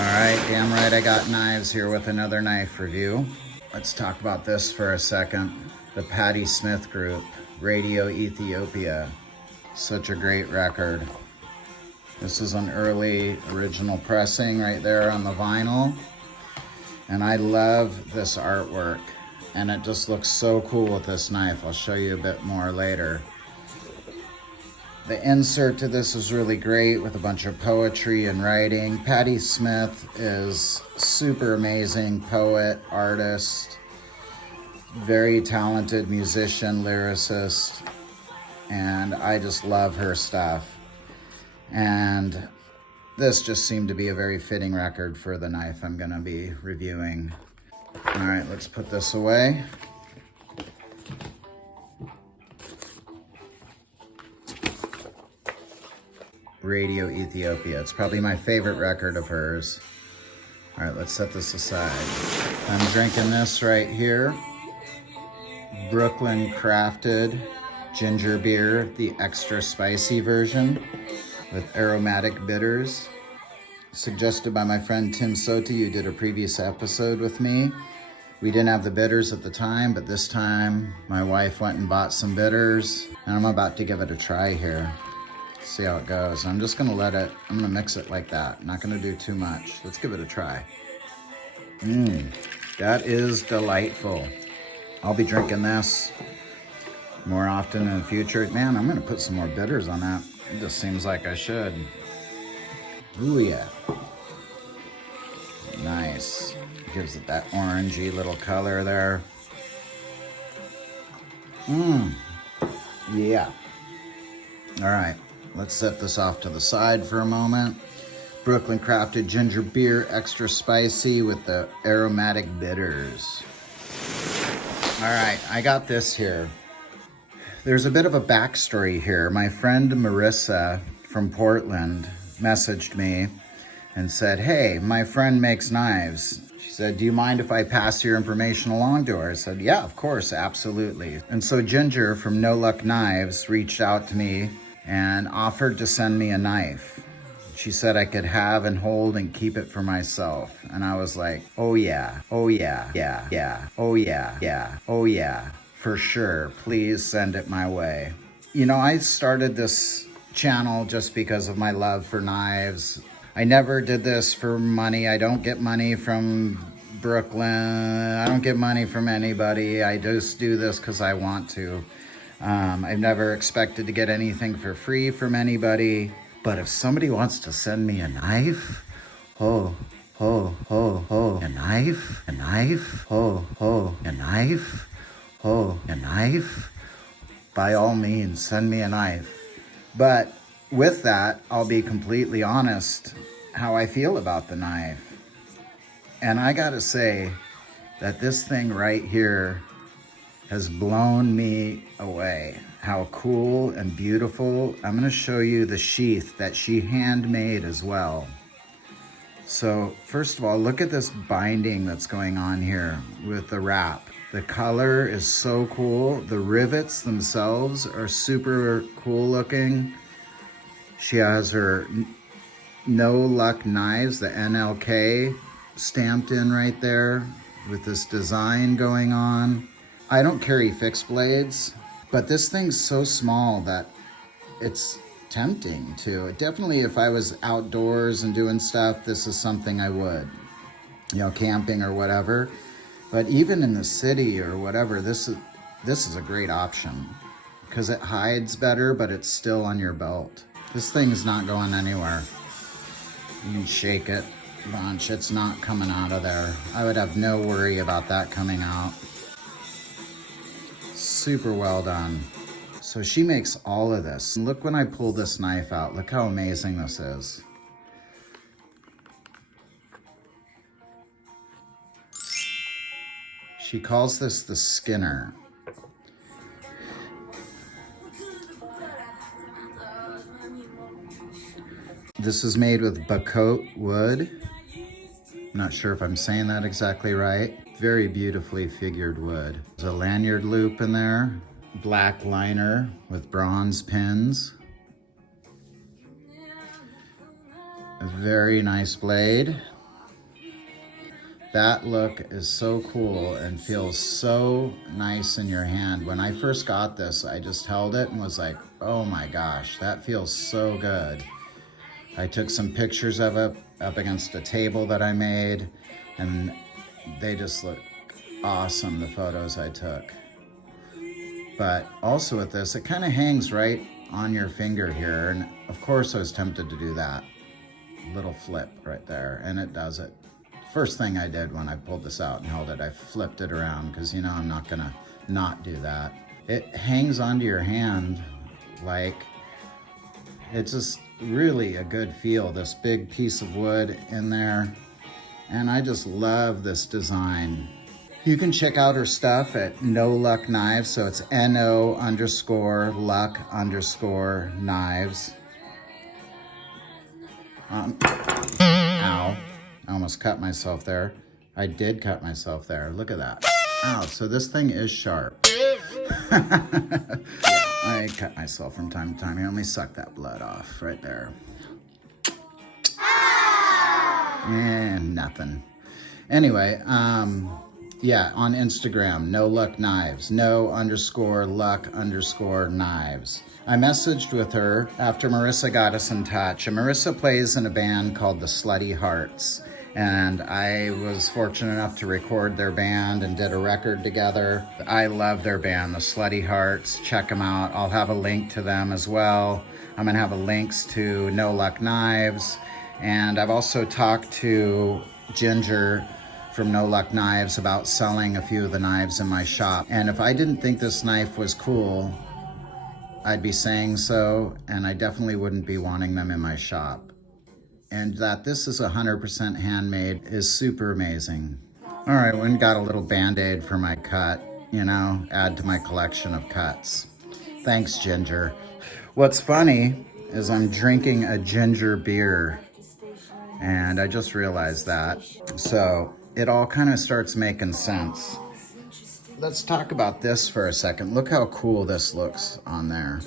Alright, damn right I got knives here with another knife review. Let's talk about this for a second. The Patti Smith Group, Radio Ethiopia. Such a great record. This is an early original pressing right there on the vinyl. And I love this artwork. And it just looks so cool with this knife. I'll show you a bit more later. The insert to this is really great with a bunch of poetry and writing. Patti Smith is super amazing poet, artist, very talented musician, lyricist, and I just love her stuff. And this just seemed to be a very fitting record for the knife I'm gonna be reviewing. All right, let's put this away. Radio Ethiopia. It's probably my favorite record of hers. All right, let's set this aside. I'm drinking this right here. Brooklyn crafted ginger beer, the extra spicy version with aromatic bitters. Suggested by my friend Tim Soti, who did a previous episode with me. We didn't have the bitters at the time, but this time my wife went and bought some bitters, and I'm about to give it a try here. See how it goes. I'm just gonna I'm gonna mix it like that. Not gonna do too much. Let's give it a try. That is delightful. I'll be drinking this more often in the future. Man, I'm gonna put some more bitters on that. It just seems like I should. Ooh yeah. Nice. Gives it that orangey little color there. Yeah. All right. Let's set this off to the side for a moment. Brooklyn crafted ginger beer, extra spicy with the aromatic bitters. All right, I got this here. There's a bit of a backstory here. My friend Marissa from Portland messaged me and said, hey, my friend makes knives. She said, do you mind if I pass your information along to her? I said, yeah, of course, absolutely. And so Ginger from No Luck Knives reached out to me and offered to send me a knife. She said I could have and hold and keep it for myself. And I was like, oh yeah, oh yeah, yeah, oh yeah, yeah, oh yeah, for sure. Please send it my way. You know, I started this channel just because of my love for knives. I never did this for money. I don't get money from Brooklyn. I don't get money from anybody. I just do this because I want to. I've never expected to get anything for free from anybody, but if somebody wants to send me a knife, a knife, a knife, by all means, send me a knife. But with that, I'll be completely honest how I feel about the knife. And I gotta say that this thing right here has blown me away. How cool and beautiful. I'm gonna show you the sheath that she handmade as well. So first of all, look at this binding that's going on here with the wrap. The color is so cool. The rivets themselves are super cool looking. She has her No Luck Knives, the NLK, stamped in right there with this design going on. I don't carry fixed blades, but this thing's so small that it's tempting to. Definitely if I was outdoors and doing stuff, this is something I would, you know, camping or whatever. But even in the city or whatever, this is a great option because it hides better, but it's still on your belt. This thing's not going anywhere. You can shake it a bunch, it's not coming out of there. I would have no worry about that coming out. Super well done. So she makes all of this. Look when I pull this knife out, look how amazing this is. She calls this the Skinner. This is made with Bacote wood. I'm not sure if I'm saying that exactly right. Very beautifully figured wood. There's a lanyard loop in there. Black liner with bronze pins. A very nice blade. That look is so cool and feels so nice in your hand. When I first got this, I just held it and was like, oh my gosh, that feels so good. I took some pictures of it up against a table that I made, and they just look awesome, the photos I took. But also with this, it kind of hangs right on your finger here, and of course I was tempted to do that little flip right there, and it does it. First thing I did when I pulled this out and held it, I flipped it around because, you know, I'm not gonna not do that. It hangs onto your hand like, it's just really a good feel, this big piece of wood in there. And I just love this design. You can check out her stuff at No Luck Knives, so it's NO_luck_knives. Ow. I almost cut myself there. I did cut myself there. Look at that. Ow, so this thing is sharp. Yeah, I cut myself from time to time. Here, let me suck that blood off right there. And nothing. Anyway, yeah, on Instagram, No Luck Knives, no_luck_knives. I messaged with her after Marissa got us in touch, and Marissa plays in a band called the Slutty Hearts, and I was fortunate enough to record their band and did a record together. I love their band, the Slutty Hearts. Check them out. I'll have a link to them as well. I'm gonna have links to No Luck Knives, and I've also talked to Ginger from No Luck Knives about selling a few of the knives in my shop. And if I didn't think this knife was cool, I'd be saying so, and I definitely wouldn't be wanting them in my shop. And that this is 100% handmade is super amazing. All right, went and got a little Band-Aid for my cut, you know, add to my collection of cuts. Thanks, Ginger. What's funny is I'm drinking a ginger beer, and I just realized that. So it all kind of starts making sense. Let's talk about this for a second. Look how cool this looks on there.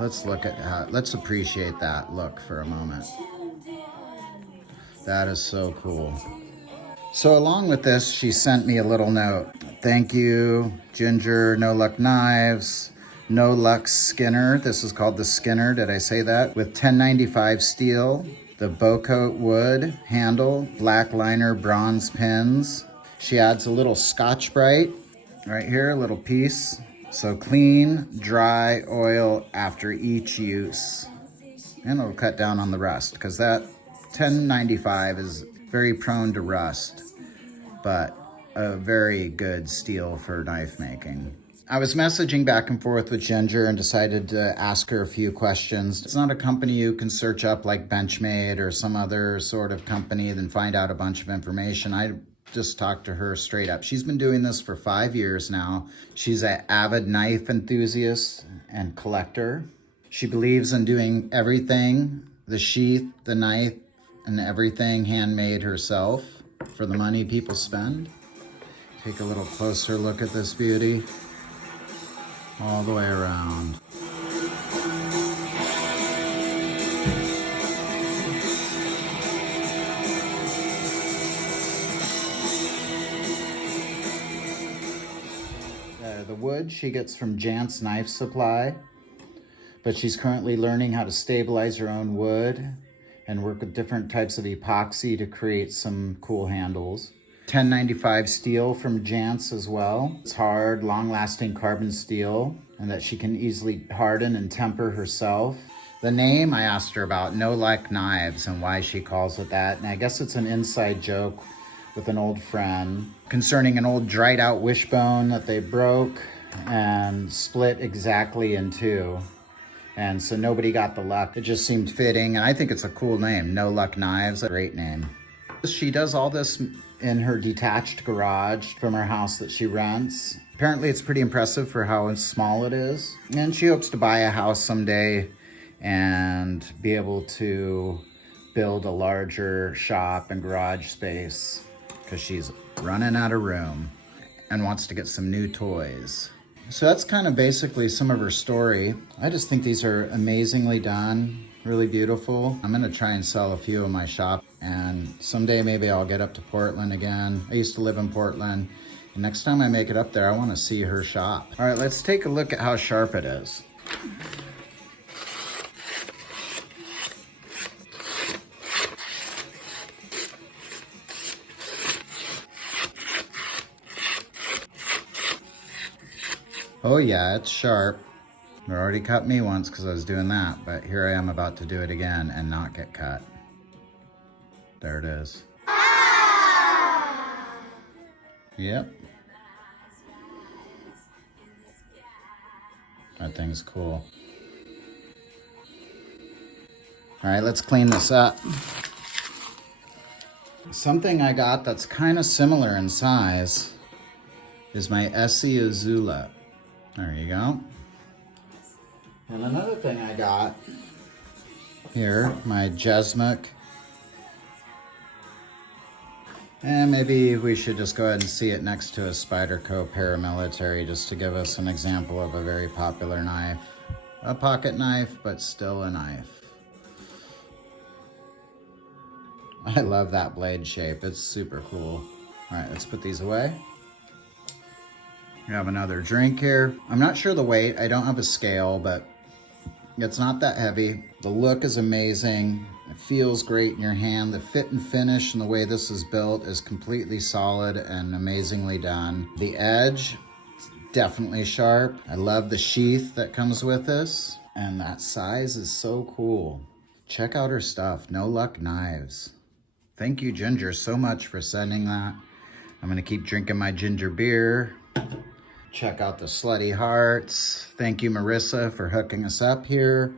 Let's look at how, let's appreciate that look for a moment. That is so cool. So along with this, she sent me a little note. Thank you, Ginger, No Luck Knives, No Luck Skinner. This is called the Skinner, did I say that? With 1095 steel, the Bowcoat wood handle, black liner bronze pins. She adds a little Scotch-Brite right here, a little piece. So clean, dry oil after each use. And it'll cut down on the rust because that 1095 is very prone to rust, but a very good steel for knife making. I was messaging back and forth with Ginger and decided to ask her a few questions. It's not a company you can search up like Benchmade or some other sort of company and find out a bunch of information. I just talked to her straight up. She's been doing this for 5 years now. She's an avid knife enthusiast and collector. She believes in doing everything, the sheath, the knife, and everything handmade herself for the money people spend. Take a little closer look at this beauty. All the way around. The wood she gets from Jant's Knife Supply, but she's currently learning how to stabilize her own wood and work with different types of epoxy to create some cool handles. 1095 steel from Jant's as well. It's hard, long-lasting carbon steel, and that she can easily harden and temper herself. The name I asked her about, No Luck Knives, and why she calls it that. And I guess it's an inside joke with an old friend concerning an old dried out wishbone that they broke and split exactly in two. And so nobody got the luck. It just seemed fitting, and I think it's a cool name, No Luck Knives, a great name. She does all this in her detached garage from her house that she rents. Apparently it's pretty impressive for how small it is. And she hopes to buy a house someday and be able to build a larger shop and garage space because she's running out of room and wants to get some new toys. So that's kind of basically some of her story. I just think these are amazingly done, really beautiful. I'm gonna try and sell a few in my shop And someday maybe I'll get up to Portland again. I used to live in Portland. And next time I make it up there, I want to see her shop. All right, let's take a look at how sharp it is. Oh yeah, it's sharp. It already cut me once because I was doing that, but here I am about to do it again and not get cut. There it is. Yep. That thing's cool. All right, let's clean this up. Something I got that's kind of similar in size is my Essie Azula. There you go. And another thing I got here, my Jesmuk. And maybe we should just go ahead and see it next to a Spyderco paramilitary just to give us an example of a very popular knife. A pocket knife, but still a knife. I love that blade shape. It's super cool. All right, let's put these away. We have another drink here. I'm not sure the weight. I don't have a scale, but it's not that heavy. The look is amazing. It feels great in your hand. The fit and finish and the way this is built is completely solid and amazingly done. The edge, definitely sharp. I love the sheath that comes with this. And that size is so cool. Check out her stuff, No Luck Knives. Thank you, Ginger, so much for sending that. I'm gonna keep drinking my ginger beer. Check out the Slutty Hearts. Thank you, Marissa, for hooking us up here.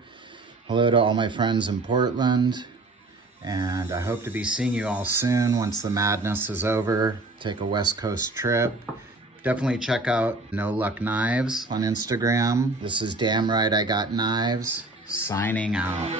Hello to all my friends in Portland. And I hope to be seeing you all soon once the madness is over. Take a West Coast trip. Definitely check out No Luck Knives on Instagram. This is Damn Right I Got Knives, signing out.